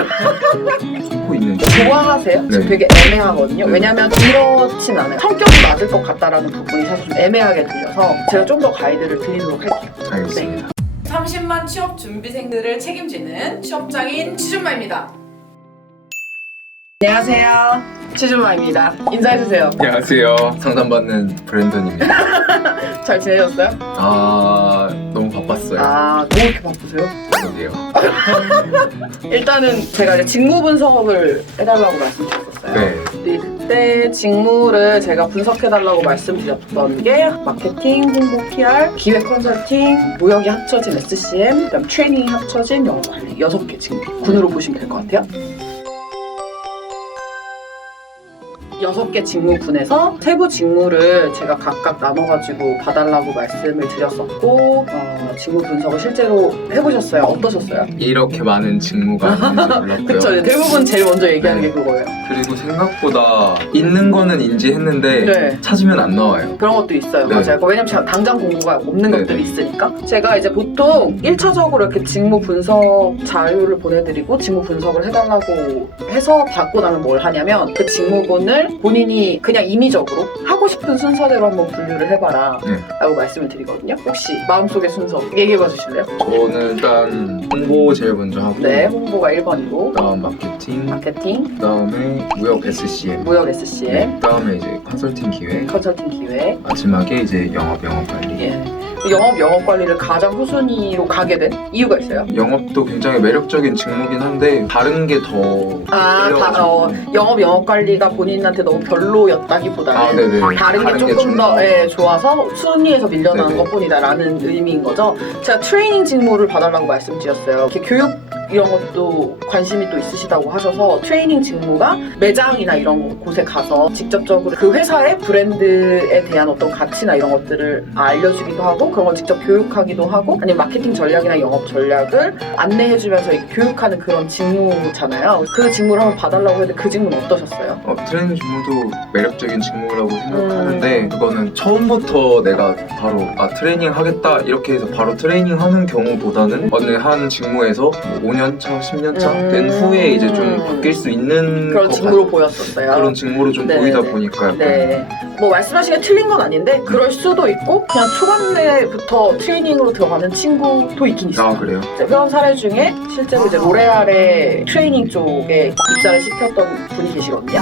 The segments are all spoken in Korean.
하고 있는지. 좋아하세요? 네. 지금 되게 애매하거든요. 네. 왜냐면 이렇진 않아요. 성격이 맞을 것 같다라는 부분이 사실 좀 애매하게 들려서 제가 좀 더 가이드를 드리도록 할게요. 알겠습니다. 30만 취업 준비생들을 책임지는 취업장인 취준마입니다. 안녕하세요. 취준마입니다. 인사해주세요. 안녕하세요. 상담받는 브랜던입니다. 잘 지내셨어요? 너무 바빴어요. 뭐 이렇게 바쁘세요? 그러게요. 일단은 제가 이제 직무 분석을 해달라고 말씀드렸었어요. 네. 근데 그때 직무를 제가 분석해달라고 말씀드렸던 게 마케팅, 홍보, PR, 기획 컨설팅, 무역이 합쳐진 SCM, 그다음 트레이닝이 합쳐진 영어 관리 6개 직무 군으로 보시면 될 것 같아요. 6개 직무군에서 세부 직무를 제가 각각 나눠가지고 봐달라고 말씀을 드렸었고 직무 분석을 실제로 해보셨어요? 어떠셨어요? 이렇게 많은 직무가 있는지 몰랐고요. 그쵸, 대부분 제일 먼저 얘기하는 네. 게 그거예요. 그리고 생각보다 있는 거는 인지했는데 네. 찾으면 안 나와요. 그런 것도 있어요. 네. 맞아요. 왜냐면 제가 당장 공부가 없는 네, 것들이 네. 있으니까. 제가 이제 보통 1차적으로 이렇게 직무 분석 자료를 보내드리고 직무 분석을 해달라고 해서 받고 나면 뭘 하냐면 그 직무군을 본인이 그냥 임의적으로 하고 싶은 순서대로 한번 분류를 해봐라 네. 라고 말씀을 드리거든요. 혹시 마음속의 순서 얘기해봐 주실래요? 저는 일단 홍보 제일 먼저 하고 네, 홍보가 1번이고 그다음 마케팅, 마케팅, 그다음에 무역 SCM, 무역 SCM, 그다음에 이제 컨설팅 기획, 컨설팅 기획, 마지막에 이제 영업 관리. 예. 영업 관리를 가장 후순위로 가게 된 이유가 있어요? 영업도 굉장히 매력적인 직무긴 한데 다른 게 더 영업 관리가 본인한테 너무 별로였다기보다는 네네. 다른 게 조금 좀 더 좋아서 순위에서 밀려나는 네네. 것뿐이다라는 의미인 거죠. 제가 트레이닝 직무를 봐달라고 말씀드렸어요. 이렇게 교육 이런 것도 관심이 또 있으시다고 하셔서 트레이닝 직무가 매장이나 이런 곳에 가서 직접적으로 그 회사의 브랜드에 대한 어떤 가치나 이런 것들을 알려주기도 하고 그런 걸 직접 교육하기도 하고 아니면 마케팅 전략이나 영업 전략을 안내해주면서 교육하는 그런 직무잖아요. 그 직무를 한번 봐달라고 했는데 그 직무는 어떠셨어요? 트레이닝 직무도 매력적인 직무라고 생각하는데 그거는 처음부터 내가 바로 트레이닝 하겠다 이렇게 해서 바로 트레이닝 하는 경우보다는 어느 한 직무에서 5년차, 10년차 된 후에 이제 좀 바뀔 수 있는 그런 직무로 보였었어요. 그런 직무로 좀 네, 보이다 네. 보니까 약간 네. 뭐 말씀하신 게 틀린 건 아닌데 그럴 수도 있고 그냥 초반에부터 트레이닝으로 들어가는 친구도 있긴 있어요. 그래요? 그런 사례 중에 실제로 이제 로레알의 트레이닝 쪽에 입사를 시켰던 분이 계시거든요.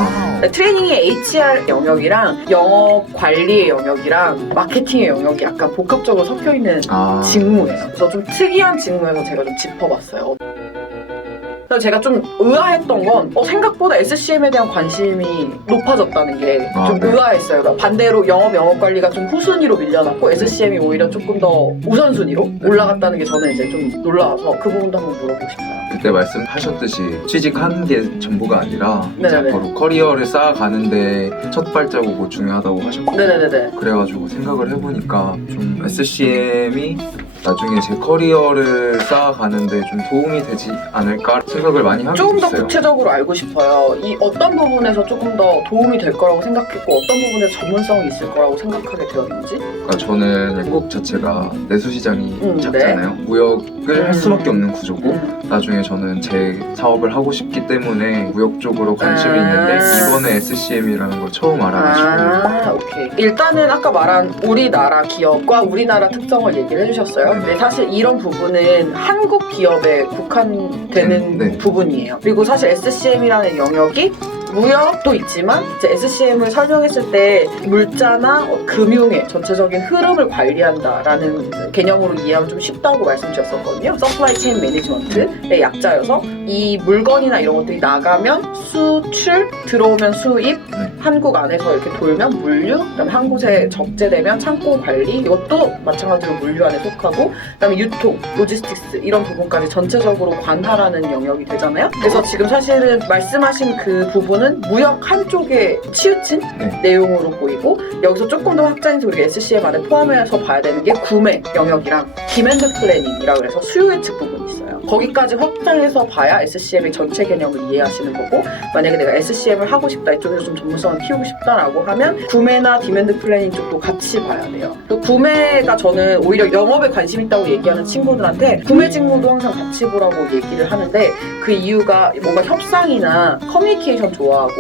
트레이닝의 HR 영역이랑 영업 관리의 영역이랑 마케팅의 영역이 약간 복합적으로 섞여 있는 직무예요. 그래서 좀 특이한 직무에서 제가 좀 짚어봤어요. 그래서 제가 좀 의아했던 건 생각보다 SCM에 대한 관심이 높아졌다는 게 좀 네. 의아했어요. 그러니까 반대로 영업 관리가 좀 후순위로 밀려났고 SCM이 오히려 조금 더 우선순위로 올라갔다는 게 저는 이제 좀 놀라워서 그 부분도 한번 물어보고 싶어요. 그때 말씀하셨듯이 취직하는 게 전부가 아니라 이제 네네네. 앞으로 커리어를 쌓아가는데 첫 발자국이 중요하다고 하셨고 네네네. 그래가지고 생각을 해보니까 좀 SCM이 나중에 제 커리어를 쌓아가는데 좀 도움이 되지 않을까 생각을 많이 하고 조금 더 있어요. 구체적으로 알고 싶어요. 이 어떤 부분에서 조금 더 도움이 될 거라고 생각했고 어떤 부분에서 전문성이 있을 거라고 생각하게 되었는지? 그러니까 저는 한국 자체가 내수시장이 작잖아요. 무역을 할 수밖에 없는 구조고 나중에 저는 제 사업을 하고 싶기 때문에 무역 쪽으로 관심이 있는데 이번에 SCM이라는 걸 처음 알아가지고 오케이. 일단은 아까 말한 우리나라 기업과 우리나라 특성을 얘기를 해주셨어요. 근데 사실 이런 부분은 한국 기업에 국한되는 부분이에요. 그리고 사실 SCM이라는 영역이 무역도 있지만 이제 SCM을 설명했을 때 물자나 금융의 전체적인 흐름을 관리한다라는 개념으로 이해하면 좀 쉽다고 말씀드렸었거든요. 서플라이 체인 매니지먼트의 약자여서 이 물건이나 이런 것들이 나가면 수출, 들어오면 수입, 한국 안에서 이렇게 돌면 물류, 그다음에 한 곳에 적재되면 창고 관리, 이것도 마찬가지로 물류 안에 속하고, 그다음에 유통, 로지스틱스 이런 부분까지 전체적으로 관할하는 영역이 되잖아요. 그래서 지금 사실은 말씀하신 그 부분은 무역 한쪽에 치우친 내용으로 보이고, 여기서 조금 더 확장해서 우리가 SCM 안에 포함해서 봐야 되는 게 구매 영역이랑 디맨드 플래닝이라고 해서 수요 예측 부분이 있어요. 거기까지 확장해서 봐야 SCM의 전체 개념을 이해하시는 거고, 만약에 내가 SCM을 하고 싶다, 이쪽에서 좀 전문성을 키우고 싶다라고 하면 구매나 디맨드 플래닝 쪽도 같이 봐야 돼요. 또 구매가 저는 오히려 영업에 관심 있다고 얘기하는 친구들한테 구매 직무도 항상 같이 보라고 얘기를 하는데, 그 이유가 뭔가 협상이나 커뮤니케이션 좋아하고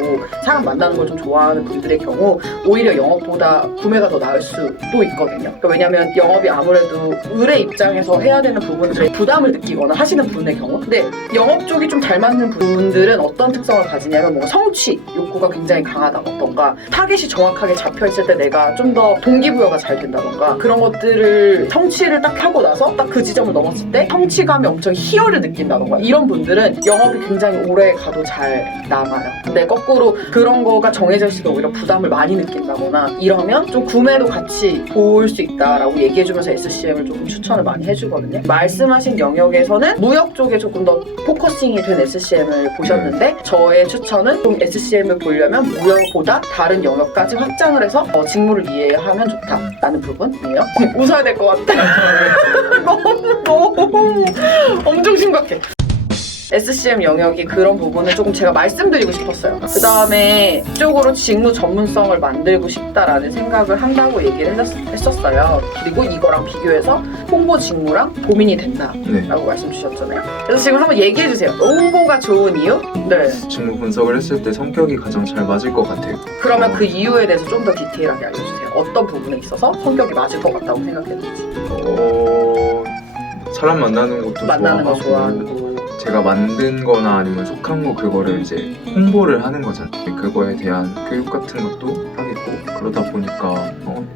사람 만나는 걸 좀 좋아하는 분들의 경우 오히려 영업보다 구매가 더 나을 수도 있거든요. 그러니까 왜냐면 영업이 아무래도 의뢰 입장에서 해야 되는 부분들에 부담을 느끼거나 하시는 분의 경우, 근데 영업 쪽이 좀 잘 맞는 분들은 어떤 특성을 가지냐면 뭔가 성취 욕구가 굉장히 강하다던가, 타겟이 정확하게 잡혀있을 때 내가 좀 더 동기부여가 잘 된다던가, 그런 것들을 성취를 딱 하고 나서 딱 그 지점을 넘었을 때 성취감이 엄청 희열을 느낀다던가, 이런 분들은 영업이 굉장히 오래 가도 잘 남아요. 근데 거꾸로 그런 거가 정해져 있을 때 오히려 부담을 많이 느낀다거나 이러면 좀 구매도 같이 볼 수 있다라고 얘기해주면서 SCM을 조금 추천을 많이 해주거든요. 말씀하신 영역에서는 무역 쪽에 조금 더 포커싱이 된 SCM을 보셨는데, 저의 추천은 좀 SCM을 보려면 무역보다 다른 영역까지 확장을 해서 직무를 이해하면 좋다라는 부분이에요. 웃어야 될 것 같아. 너무 엄청 심각해. SCM 영역이 그런 부분을 조금 제가 말씀드리고 싶었어요. 그 다음에 이쪽으로 직무 전문성을 만들고 싶다라는 생각을 한다고 얘기를 했었어요. 그리고 이거랑 비교해서 홍보 직무랑 고민이 된다라고 말씀 주셨잖아요. 그래서 지금 한번 얘기해 주세요. 홍보가 좋은 이유? 네. 직무 분석을 했을 때 성격이 가장 잘 맞을 것 같아요. 그러면 그 이유에 대해서 좀 더 디테일하게 알려주세요. 어떤 부분에 있어서 성격이 맞을 것 같다고 생각했는지. 사람 만나는 것도 만나는 거 좋아하고, 좋아하고. 제가 만든 거나 아니면 속한 거 그거를 이제 홍보를 하는 거잖아요. 그거에 대한 교육 같은 것도 하겠고, 그러다 보니까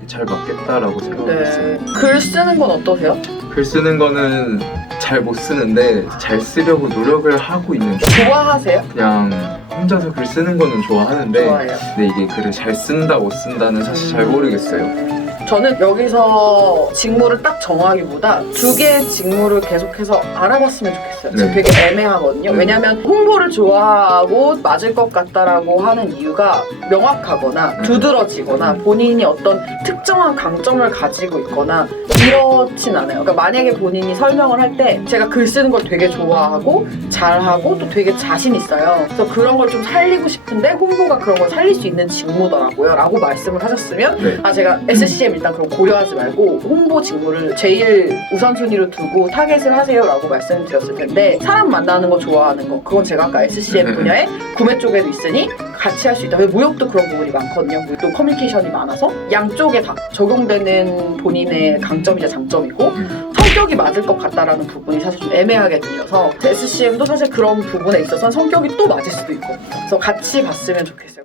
잘 맞겠다라고 생각을 했어요. 네. 글 쓰는 건 어떠세요? 글 쓰는 거는 잘 못 쓰는데 잘 쓰려고 노력을 하고 있는 중. 좋아하세요? 그냥 혼자서 글 쓰는 거는 좋아하는데, 좋아해요. 근데 이게 글을 잘 쓴다 못 쓴다는 사실 잘 모르겠어요. 저는 여기서 직무를 딱 정하기보다 두 개의 직무를 계속해서 알아봤으면 좋겠어요. 지금 네. 되게 애매하거든요. 네. 왜냐면 홍보를 좋아하고 맞을 것 같다라고 하는 이유가 명확하거나 두드러지거나 본인이 어떤 특정한 강점을 가지고 있거나 이렇진 않아요. 그러니까 만약에 본인이 설명을 할 때 제가 글 쓰는 걸 되게 좋아하고 잘하고 또 되게 자신 있어요. 그래서 그런 걸 좀 살리고 싶은데 홍보가 그런 걸 살릴 수 있는 직무더라고요 라고 말씀을 하셨으면, 네. 제가 SCM 일단 그럼 고려하지 말고 홍보 직무를 제일 우선순위로 두고 타겟을 하세요 라고 말씀드렸을 텐데, 사람 만나는 거 좋아하는 거, 그건 제가 아까 SCM 분야에 구매 쪽에도 있으니 같이 할 수 있다. 왜 무역도 그런 부분이 많거든요. 또 커뮤니케이션이 많아서 양쪽에 다 적용되는 본인의 강점이자 장점이고, 성격이 맞을 것 같다라는 부분이 사실 좀 애매하게 들려서 SCM도 사실 그런 부분에 있어서 성격이 또 맞을 수도 있거든요. 그래서 같이 봤으면 좋겠어요.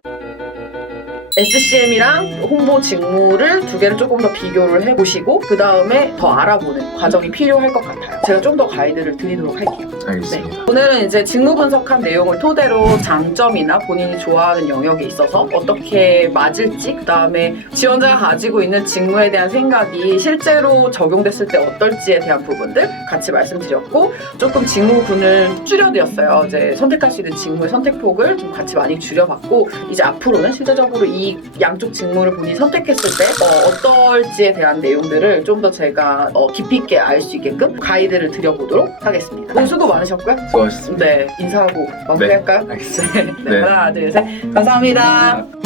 SCM이랑 홍보 직무를 두 개를 조금 더 비교를 해보시고 그 다음에 더 알아보는 과정이 필요할 것 같아요. 제가 좀 더 가이드를 드리도록 할게요. 알겠습니다. 네. 오늘은 이제 직무 분석한 내용을 토대로 장점이나 본인이 좋아하는 영역에 있어서 어떻게 맞을지, 그 다음에 지원자가 가지고 있는 직무에 대한 생각이 실제로 적용됐을 때 어떨지에 대한 부분들 같이 말씀드렸고, 조금 직무군을 줄여드렸어요. 이제 선택할 수 있는 직무의 선택폭을 좀 같이 많이 줄여봤고, 이제 앞으로는 실제적으로 이 양쪽 직무를 본인이 선택했을 때 어떨지에 대한 내용들을 좀 더 제가 깊이 있게 알 수 있게끔 가이드를 드려보도록 하겠습니다. 오늘 수고 많으셨고요. 수고하셨습니다. 네, 인사하고 마무리할까요? 알겠습니다. 네, 네. 하나, 둘, 셋. 감사합니다.